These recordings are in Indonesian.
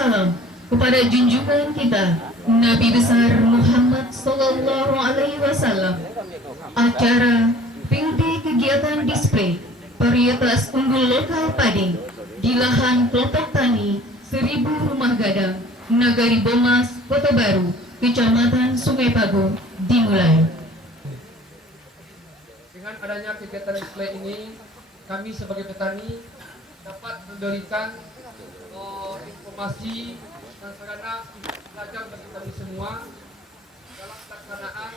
salam kepada junjungan kita Nabi besar Muhammad Sallallahu Alaihi Wasallam. Acara PUB kegiatan display varietas unggul lokal padi di lahan kelompok tani 1000 Rumah Gadang, Nagari Bomas, Kota Baru, Kecamatan Sungai Pago dimulai. Dengan adanya kegiatan display ini, kami sebagai petani dapat memberikan informasi dan sarana belajar bagi kami semua dalam pelaksanaan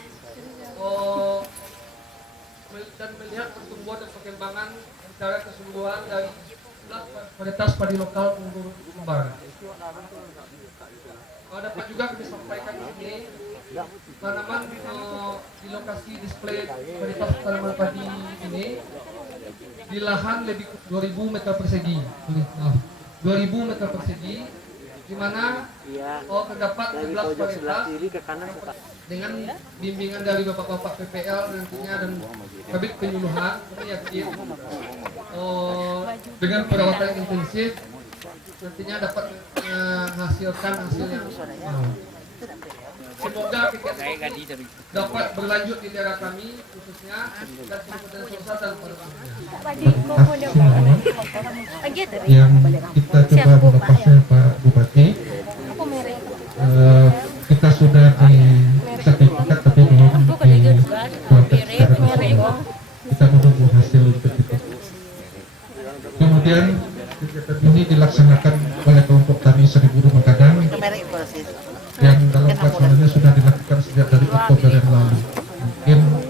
dan melihat pertumbuhan dan perkembangan secara keseluruhan dari varietas padi lokal unggul kembar. Dapat juga kami sampaikan di sini tanaman di lokasi display varietas tanaman padi ini di lahan lebih 2000 meter persegi. 2000 meter persegi, di mana terdapat 11 varietas dengan bimbingan dari bapak-bapak PPL nantinya dan kabit penyuluhan. Kami yakin dengan perawatan intensif nantinya dapat menghasilkan hasil yang semoga kegiatan ini dapat berlanjut di daerah kami khususnya dan Kabupaten Sulsel dan yang kita coba melepasnya Pak Bupati. Kita sudah di sertifikat tapi belum dikeluarkan secara nasional. Kita menunggu hasil untuk itu. Kemudian kegiatan ini dilaksanakan oleh kelompok tani 1000 Rumah Gadang yang dalam pelaksanaannya sudah dilakukan sejak dari Oktober yang lalu. Mungkin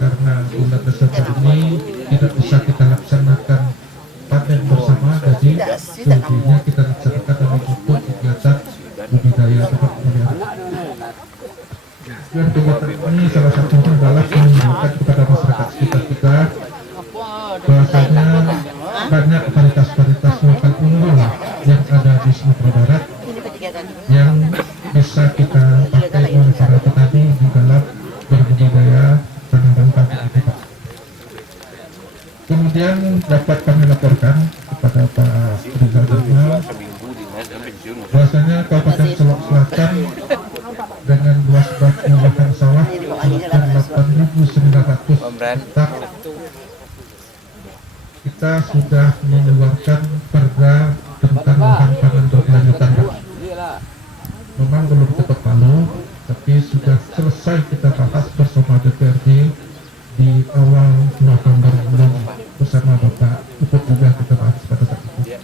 karena bulan Desember ini tidak bisa kita laksanakan panen bersama, jadi selebihnya kita laksanakan dalam bentuk kegiatan budidaya atau pemeliharaan. Dan kegiatan ini salah satunya adalah menunjukkan kepada masyarakat sekitar kita bahwasanya banyak varietas-varietas lokal unggul yang ada di Sumatera Barat yang bisa kita pakai oleh para petani di dalam berbudidaya tanaman padi ini. Kemudian dapat kami laporkan kepada Pak Rizal Dharma bahwasanya Kabupaten Solok Selatan dengan luas batu lahan sawah 8.900 hektar kita sudah mengeluarkan perda tentang lahan pangan berkelanjutan. Memang belum ketok palu, tapi sudah selesai kita bahas bersama DPRD di awal November bulan bersama Bapak Uput juga kita bahas pada saat itu.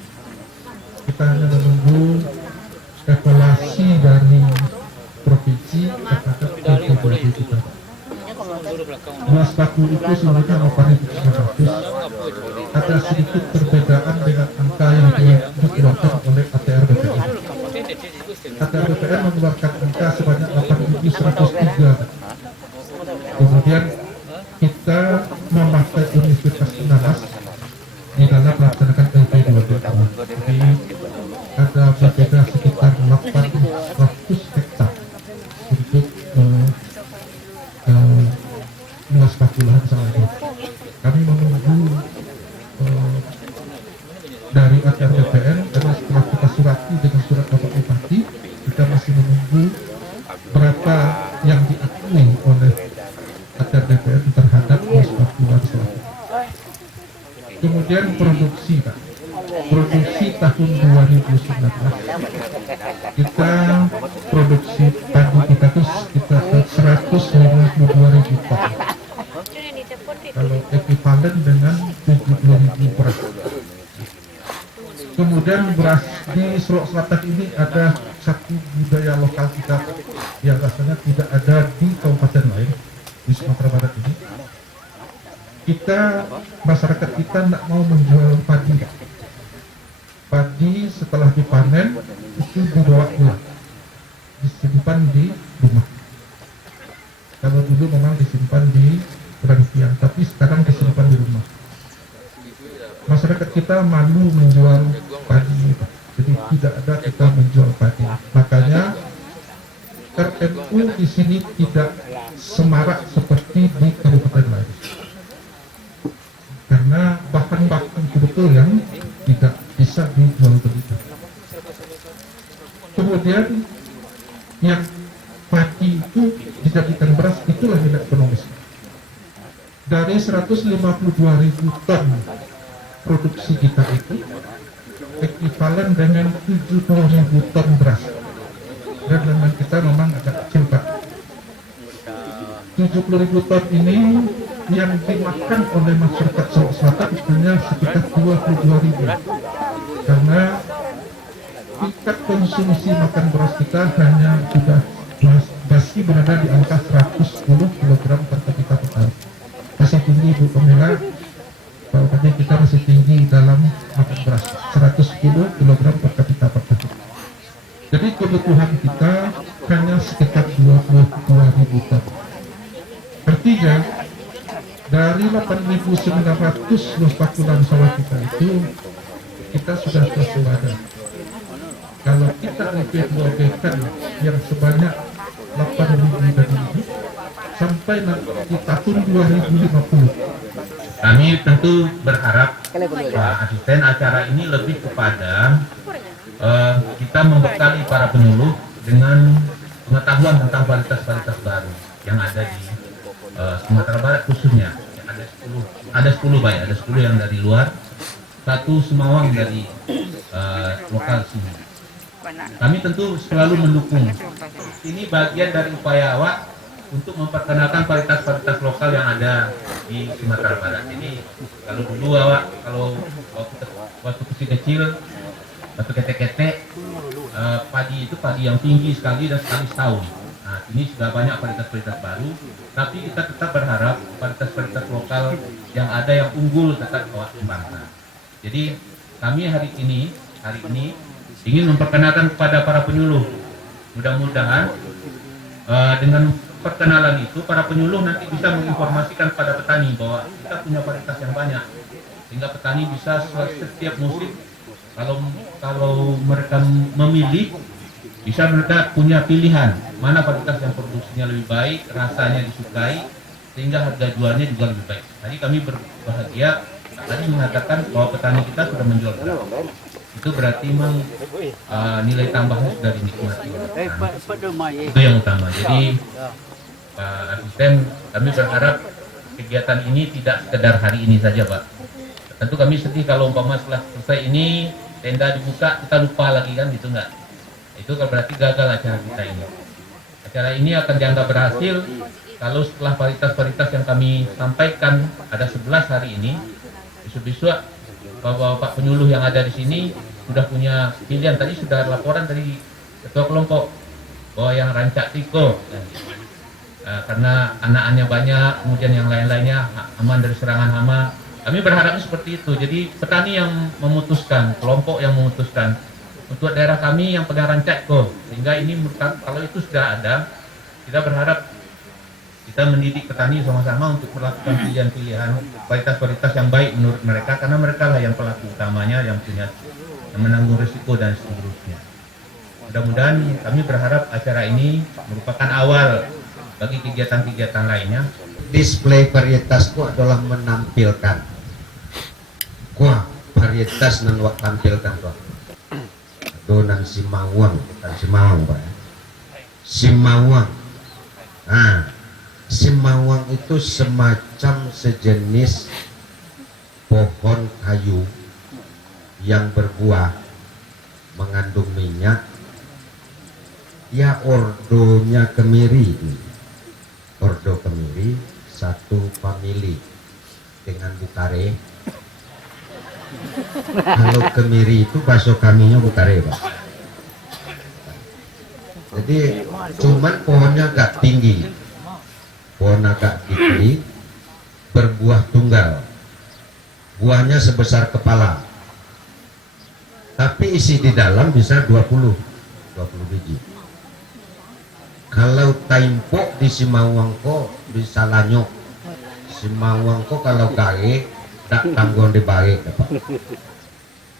Kita hanya menunggu evaluasi dari provinsi terhadap PPBD kita. Luas baku itu sebenarnya 8.900. Ada sedikit perbedaan dengan angka yang dikeluarkan oleh ATR BPN. ATR BPN mengeluarkan angka sebanyak 8.103. Kemudian kita memakai Universitas Unanas di dalam melaksanakan LP22. Jadi ada berbeda sekitar 800 hektar untuk luas baku lahan sawah ini. Kami menunggu dari ATR BPN karena setelah kita surati dengan surat Bapak Bupati, kita masih menunggu berapa yang diakui oleh ATR BPN terhadap luas baku lahan sawah. Kemudian produksi, Pak. Produksi tahun 2019 kita produksi padi kita itu sekitar 152.000 ton. Kalau ekuivalen dengan 70.000 beras. Kemudian beras di Solok Selatan ini ada satu budaya lokal kita yang rasanya tidak ada di kabupaten lain di Sumatera Barat ini. Masyarakat kita tidak mau menjual padi. Padi setelah dipanen itu dibawa pulang, disimpan di rumah. Kalau dulu memang disimpan di rangkaian, tapi sekarang disimpan di rumah. Masyarakat kita malu menjual padi, jadi tidak ada kita menjual padi. Makanya RMU di sini tidak semarak seperti di kabupaten lain, karena bahan baku betul yang tidak bisa dijual belikan. Kemudian yang padi itu dijadikan beras, itulah nilai ekonomis. Dari 152.000 ton produksi kita itu ekuivalen dengan 70.000 ton beras. Dan dengan kita memang agak kecil Pak. 70.000 ton ini yang dimakan oleh masyarakat Sulawesi Selatan hanya sekitar 22.000, karena tingkat konsumsi makan beras kita hanya sudah masih berada di angka 110 kg per kapita per tahun. Masih tinggi Bu Pemela, bahwa kita masih tinggi dalam makan beras, 110 kg per kapita per tahun. Jadi kebutuhan kita hanya sekitar 22.000 ton. Artinya dari 8.900 luas pakulan sawah kita itu kita sudah swasembada. Kalau kita lebih-lebihkan yang sebanyak 8.000 tadi itu sampai nanti tahun 2050. Kami tentu berharap Pak Asisten acara ini lebih kepada kita membekali para penyuluh dengan pengetahuan tentang varietas-varietas baru yang ada di Sumatera Barat khususnya. Ada 10 Pak, ada 10 yang dari luar, 1 Semawang dari lokal sini. Kami tentu selalu mendukung. Ini bagian dari upaya awak untuk memperkenalkan varietas-varietas lokal yang ada di Sumatera Barat. Ini kalau dulu awak, kalau waktu kecil, waktu ketek-ketek, padi itu padi yang tinggi sekali dan sekali setahun. Nah, ini sudah banyak varietas-varietas baru, tapi kita tetap berharap varietas-varietas lokal yang ada yang unggul tetap awak kembangkan. Jadi kami hari ini ingin memperkenalkan kepada para penyuluh. Mudah-mudahan dengan perkenalan itu para penyuluh nanti bisa menginformasikan kepada petani bahwa kita punya varietas yang banyak, sehingga petani bisa setiap musim kalau mereka memilih, bisa mereka punya pilihan mana varietas yang produksinya lebih baik, rasanya disukai, sehingga harga jualnya juga lebih baik. Tadi kami berbahagia tadi mengatakan bahwa petani kita sudah menjual beras. Itu berarti memang nilai tambahnya sudah dinikmati oleh petani. Itu yang utama. Jadi Pak Asisten, kami berharap kegiatan ini tidak sekedar hari ini saja Pak. Tentu kami sedih kalau umpama setelah selesai ini tenda dibuka kita lupa lagi kan, gitu nggak? Itu berarti gagal acara kita ini. Acara ini akan dianggap berhasil kalau setelah varietas-varietas yang kami sampaikan ada 11 hari ini, besok-besok Bapak penyuluh yang ada di sini sudah punya pilihan. Tadi sudah laporan dari ketua kelompok bahwa yang rancak tiko karena anak-anaknya banyak, kemudian yang lain-lainnya aman dari serangan hama. Kami berharapnya seperti itu. Jadi petani yang memutuskan, kelompok yang memutuskan untuk daerah kami yang pegang rancak tiko, sehingga ini kalau itu sudah ada, kita berharap kita mendidik petani sama-sama untuk melakukan pilihan-pilihan varietas-varietas yang baik menurut mereka, karena mereka lah yang pelaku utamanya, yang menanggung risiko dan seterusnya. Mudah-mudahan kami berharap acara ini merupakan awal bagi kegiatan-kegiatan lainnya. Display varietasku adalah menampilkan varietas nan wak tampilkan tuh. Adonan Simawang, bukan Simawang Pak. Simawang. Nah, Simawang itu semacam sejenis pohon kayu yang berbuah, mengandung minyak. Ya, ordonya kemiri. Ordo kemiri, satu famili dengan bukare. Kalau kemiri itu bakso kaminya bukare Pak. Jadi cuman pohonnya agak tinggi, pohon agak tinggi, berbuah tunggal, buahnya sebesar kepala, tapi isi di dalam bisa 20 biji. Kalau taimpok di Simawangko bisa lanyok, Simawangko kalau gawe tak tanggung di balik Pak.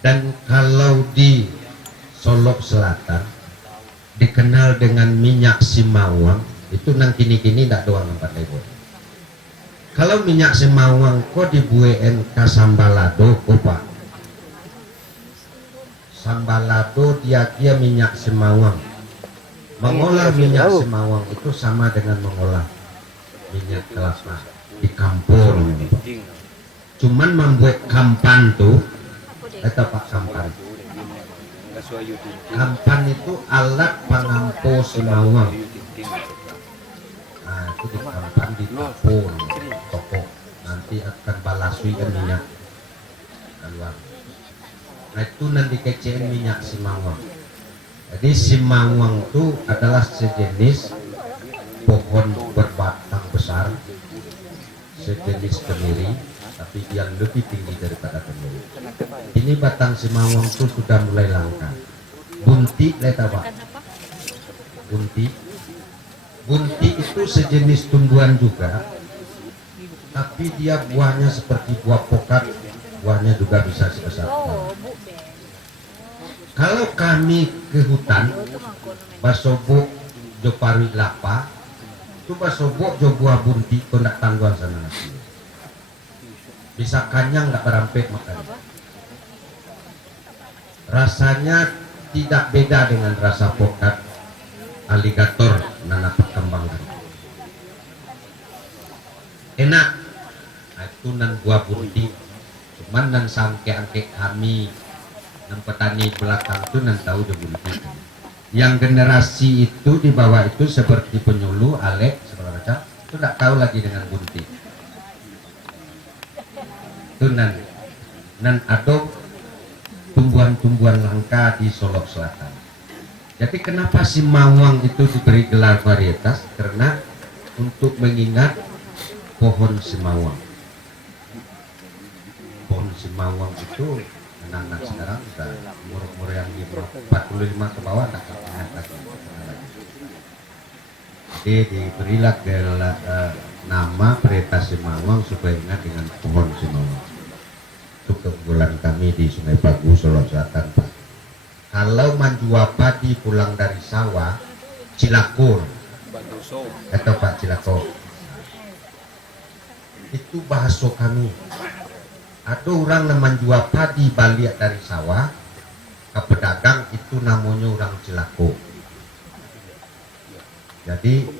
Dan kalau di Solok Selatan dikenal dengan minyak Simawang, itu nang kini-kini tak doang 4.000. Kalau minyak Simawang kok dibuat Kasambalado Pak Sambalado dia minyak semawang. Mengolah minyak semawang itu sama dengan mengolah minyak kelapa di kampur. Cuman membuat kampan tuh, kata Pak kampan. Kampan itu alat pengampu semawang. Nah itu di kampan di toko. Nanti akan balasui kan minyak keluar. Nah itu nanti kecein minyak semawang. Jadi semawang itu adalah sejenis pohon berbatang besar, sejenis kemiri, tapi yang lebih tinggi daripada kemiri. Ini batang semawang itu sudah mulai langka. Bunti, lihat apa? Bunti. Bunti itu sejenis tumbuhan juga, tapi dia buahnya seperti buah pokat, buahnya juga bisa sebesar pohon. Kalau kami ke hutan, basobok jo pari lapa, itu basobok jo buah bunti, kau nak tangguhan sana nasi. Bisa kanyang nggak berampet makan. Rasanya tidak beda dengan rasa pokat aligator nana perkembangan. Enak, nah, itu nan buah bunti. Cuman nan sangke-angke kami nan petani belakang itu nan tahu dia bunti. Yang generasi itu di bawah itu seperti penyuluh, alek, segala macam, itu tidak tahu lagi dengan bunti. Itu nan ada tumbuhan-tumbuhan langka di Solok Selatan. Jadi kenapa si mawang itu diberi gelar varietas? Karena untuk mengingat pohon semawang. Pohon semawang itu anak-anak sekarang sudah umur yang 45 ke bawah tak ingat lagi. Jadi diberilah nama varietas semawang supaya ingat dengan pohon semawang. Itu keunggulan kami di Sungai Pagu, Solok Selatan, Pak. Kalau menjual padi pulang dari sawah, cilakur, atau Pak cilakur, itu bahasa kami. Ada orang yang menjual padi balik dari sawah ke pedagang, itu namanya orang cilakur. Jadi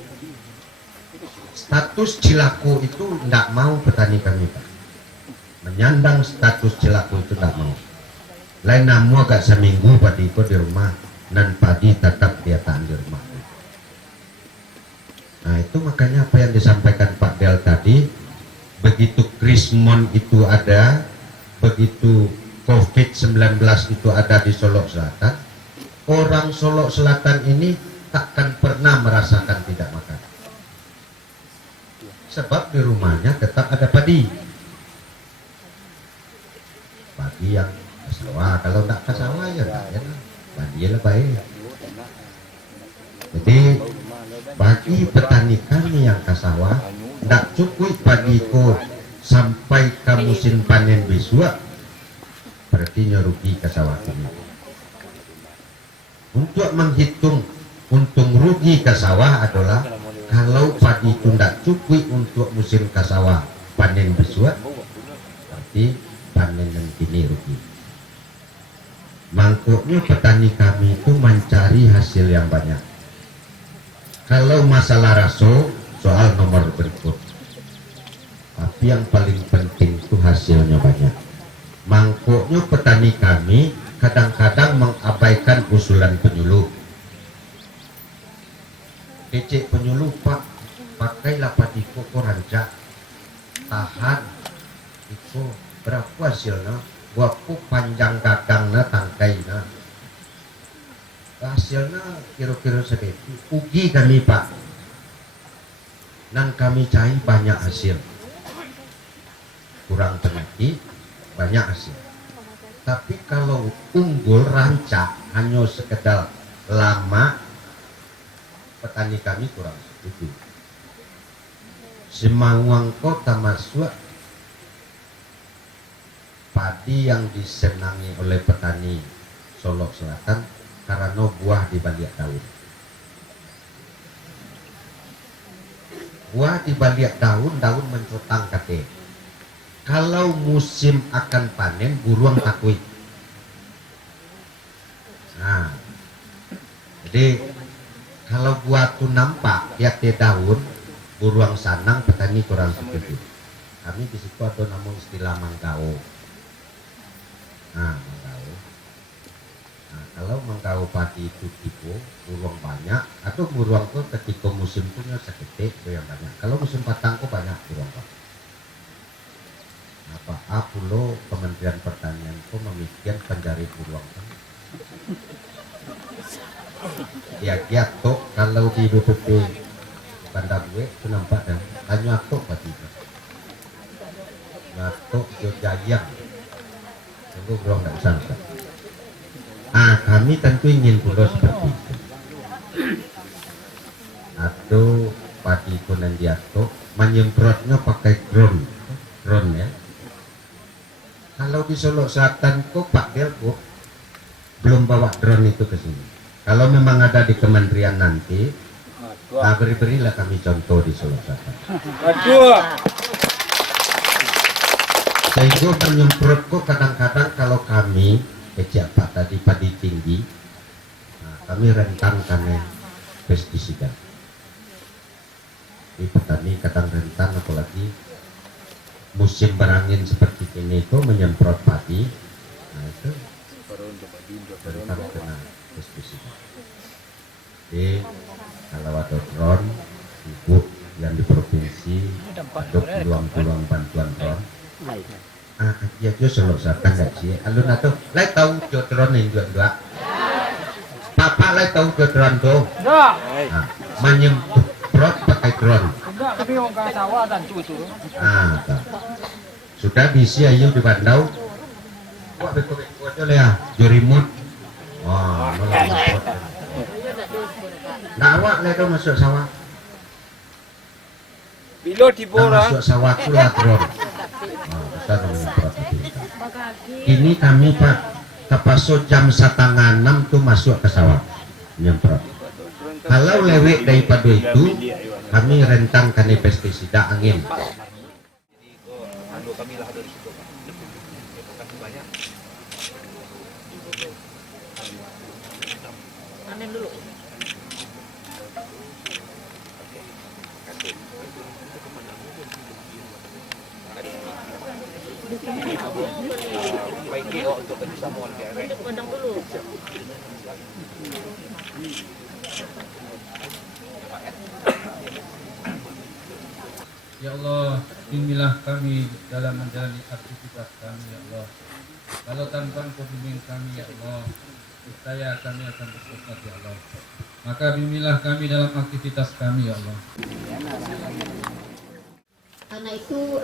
status cilaku itu tidak mau petani kami, Pak. Menyandang status cilaku itu tidak mau. Lain namu agak seminggu padi itu di rumah, dan padi tetap dia tahan di rumah. Nah itu makanya apa yang disampaikan Pak Del tadi, begitu Krismon itu ada, begitu COVID-19 itu ada di Solok Selatan, orang Solok Selatan ini takkan pernah merasakan tidak makan. Sebab di rumahnya tetap ada padi. Padi yang sawah, kalau tidak ke sawah ya tidak enak. Padi lah baik. Jadi bagi petani kami yang ke sawah, tidak cukup padiku sampai ke musim panen besok, berarti rugi ke sawah ini. Untuk menghitung untung rugi ke sawah adalah kalau padi itu tidak cukup untuk musim ke sawah panen besok, berarti panen yang kini rugi. Mangkuknya petani kami itu mencari hasil yang banyak. Kalau masalah raso, soal nomor berikut. Tapi yang paling penting itu hasilnya banyak. Mangkuknya petani kami kadang-kadang mengabaikan usulan penyuluh. Kecik penyuluh, Pak, pakailah padi koko rancak, tahan, itu berapa hasilnya? Buatku panjang gagangnya, tangkainya. Hasilnya kira-kira segitu. Ugi kami, Pak. Dan kami cari banyak hasil. Kurang penyakit, banyak hasil. Tapi kalau unggul rancak hanya sekedar lama, petani kami kurang setuju. Semawang kota masuk padi yang disenangi oleh petani Solok Selatan karena buah di balik daun. Buah di balik daun, daun mencotang kate. Kalau musim akan panen, buruan takui. Jadi kalau buat tuh nampak tiap-tiap daun buruang sanang petani kurang setuju. Kami di situ ada namun istilah manggao. Nah, manggao. Nah, kalau manggao padi itu tipu buruang banyak, atau buruang tuh ketika musim punya seketik itu yang banyak. Kalau musim patang kok banyak buruang banyak. Apa pulau Kementerian Pertanian kok memikirkan pencari buruang kan? Ya tuh kalau di BPP Bandar gue itu nampak dan hanya atok padi atok jojayang itu belum tidak sangka. Kami tentu ingin pulau seperti itu atau padi itu nanti atok menyemprotnya pakai drone ya. Kalau di Solo Selatan kok Pak Delko belum bawa drone itu ke sini. Kalau memang ada di kementerian nanti, berilah kami contoh di Solo Selatan. Sehingga menyemprot kok kadang-kadang kalau kami Pak tadi padi tinggi, kami rentangkan pestisida. Di petani kadang rentan apalagi musim berangin seperti ini itu menyemprot padi, nah itu rentan kena pestisida. Jadi kalau ada drone ibu yang di provinsi ada peluang-peluang bantuan drone. Ya jo Solo Selatan nggak sih? Alun atau lai tahu jo drone yang dua. Papa lai tahu jo drone tuh. Menyemprot pakai drone. Sudah bisa ayo di Bandau. Wah beko-beko aja lah ya, jorimut. Wah, malah nyemprot. Nggak awak lah masuk sawah. Bila diborang masuk sawah itu lah drone. Kita menyemprot. Ini kami Pak, terpasuk jam 5:30 tuh masuk ke sawah menyemprot. Kalau lewat daripada itu, kami rentangkan pestisida angin. Ya Allah, bimbinglah kami dalam menjalani aktivitas kami, ya Allah. Kalau tanpa Engkau bimbing kami, ya Allah, niscaya kami akan tersesat, ya Allah. Maka bimbinglah kami dalam aktivitas kami, ya Allah. Karena itu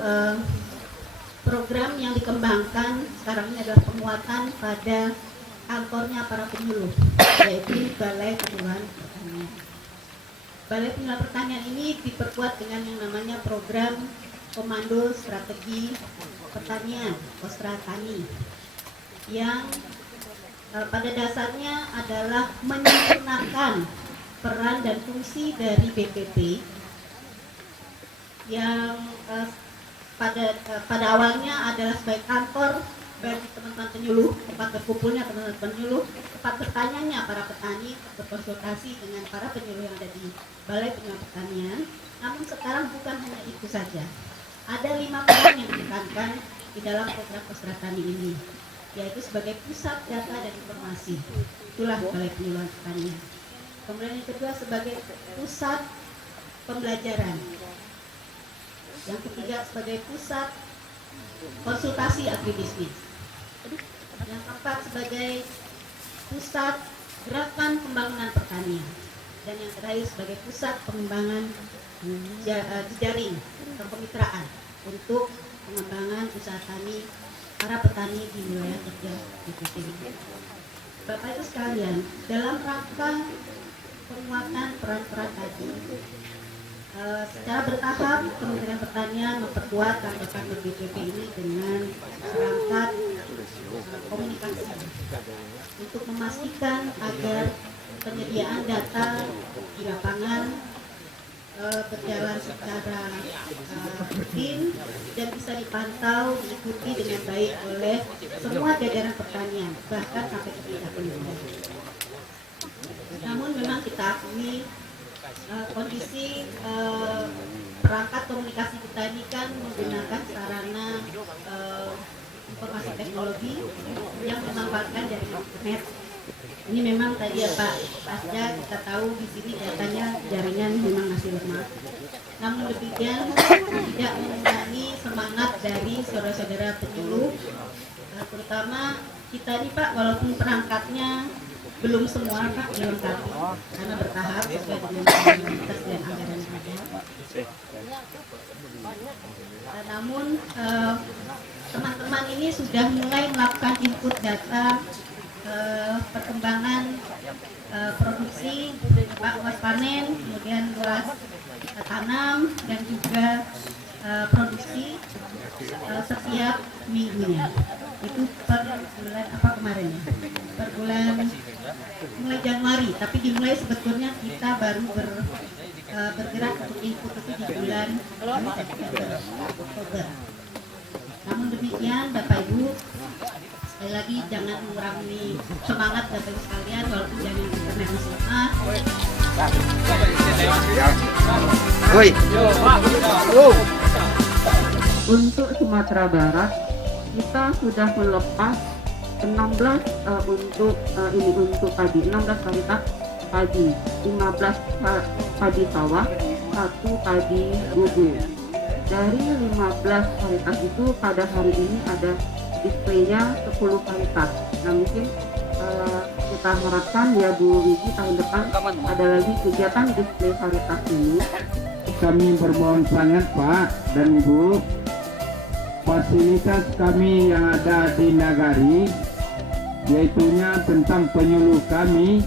program yang dikembangkan sekarang ini adalah penguatan pada kantornya para penyuluh, yaitu Balai Penyuluhan Pertanian. Balai Penyuluhan Pertanian ini diperkuat dengan yang namanya program Komando Strategi Pertanian (Kostratani) yang pada dasarnya adalah menyempurnakan peran dan fungsi dari BPP yang pada awalnya adalah sebagai kantor bagi teman-teman penyuluh, tempat berkumpulnya teman-teman penyuluh, tempat bertanyanya para petani, berkonsultasi dengan para penyuluh yang ada di Balai Penyuluhan Pertanian. Namun sekarang bukan hanya itu saja, ada 5 peran yang ditekankan di dalam program Kostratani ini, yaitu sebagai pusat data dan informasi, itulah Balai Penyuluhan Pertanian. Kemudian yang kedua sebagai pusat pembelajaran, yang ketiga sebagai pusat konsultasi agribisnis, yang keempat sebagai pusat gerakan pembangunan pertanian, dan yang terakhir sebagai pusat pengembangan jejaring atau kemitraan untuk pengembangan usaha tani para petani di wilayah kerja BPP. Bapak Ibu sekalian, dalam rangka penguatan peran-peran tadi, secara bertahap Kementerian Pertanian memperkuat kantor-kantor BPP ini dengan perangkat komunikasi untuk memastikan agar penyediaan data di lapangan berjalan secara rutin dan bisa dipantau, diikuti dengan baik oleh semua jajaran pertanian, bahkan sampai ke tingkat pendidikan. Namun kita akui kondisi perangkat komunikasi kita ini kan menggunakan sarana informasi teknologi yang memanfaatkan jaringan internet. Ini memang tadi ya Pak Pasca, kita tahu di sini datanya jaringan memang masih lemah. Namun demikian tidak mengurangi semangat dari saudara-saudara penyuluh, terutama kita ini Pak, walaupun perangkatnya belum semua Pak dilengkapi karena bertahap sesuai dengan kapasitas dan anggaran yang ada. Namun teman-teman ini sudah mulai melakukan input data perkembangan produksi Pak luas panen, kemudian luas tanam dan juga produksi setiap minggunya. Itu per bulan apa kemarin ya? Per bulan mulai Januari, tapi dimulai sebetulnya kita baru bergerak untuk input itu di bulan Oktober. Namun demikian Bapak Ibu, sekali lagi jangan mengurangi semangat Bapak Ibu sekalian, walaupun jaringan internet masih lemah. Untuk Sumatera Barat kita sudah melepas 16 untuk padi, 16 varietas padi, 15 padi sawah, 1 padi gugu. Dari 15 varietas itu pada hari ini ada displaynya 10 varietas. Nah mungkin kita harapkan ya Bu Wiji tahun depan ada lagi kegiatan display varietas ini. Kami bermohon sangat Pak dan Ibu, fasilitas kami yang ada di Nagari, yaitunya tentang penyuluh kami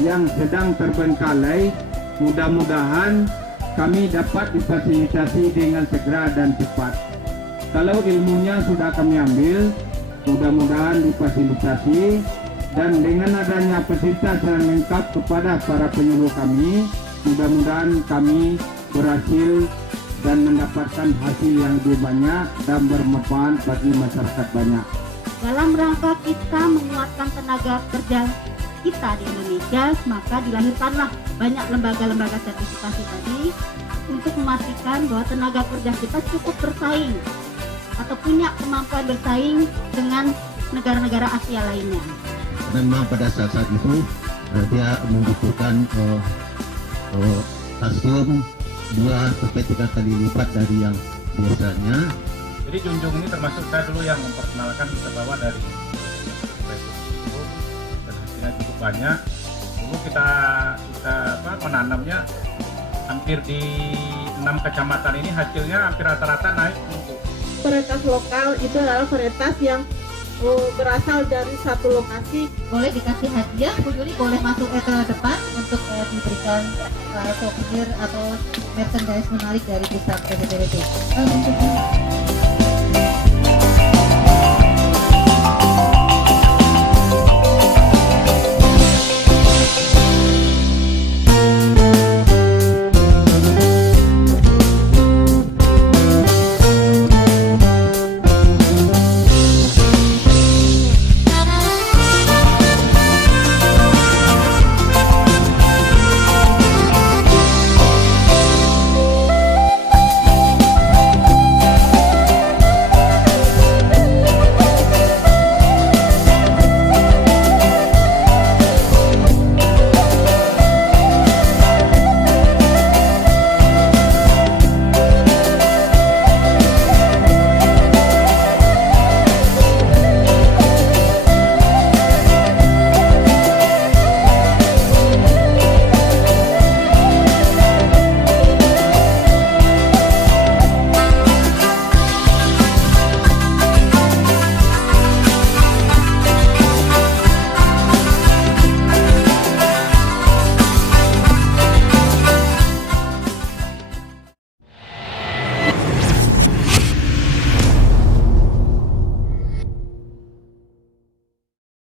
yang sedang terbengkalai, mudah-mudahan kami dapat difasilitasi dengan segera dan cepat. Kalau ilmunya sudah kami ambil, mudah-mudahan difasilitasi, dan dengan adanya fasilitas yang lengkap kepada para penyuluh kami, mudah-mudahan kami berhasil dan mendapatkan hasil yang lebih banyak dan bermanfaat bagi masyarakat banyak. Dalam rangka kita menguatkan tenaga kerja kita di Indonesia, maka dilahirkanlah banyak lembaga-lembaga sertifikasi tadi untuk memastikan bahwa tenaga kerja kita cukup bersaing atau punya kemampuan bersaing dengan negara-negara Asia lainnya. Memang pada saat itu dia membutuhkan hasil 2-3 kali lipat dari yang biasanya. Jadi Junjung ini termasuk saya dulu yang memperkenalkan kita bawa dari Facebook, dan hasilnya cukup banyak. Dulu kita menanamnya hampir di 6 kecamatan ini, hasilnya hampir rata-rata naik. Varietas lokal itu adalah varietas yang berasal dari satu lokasi. Boleh dikasih hadiah, Bu Yuli boleh masuk ke depan untuk diberikan souvenir atau merchandise menarik dari pusat PPPP.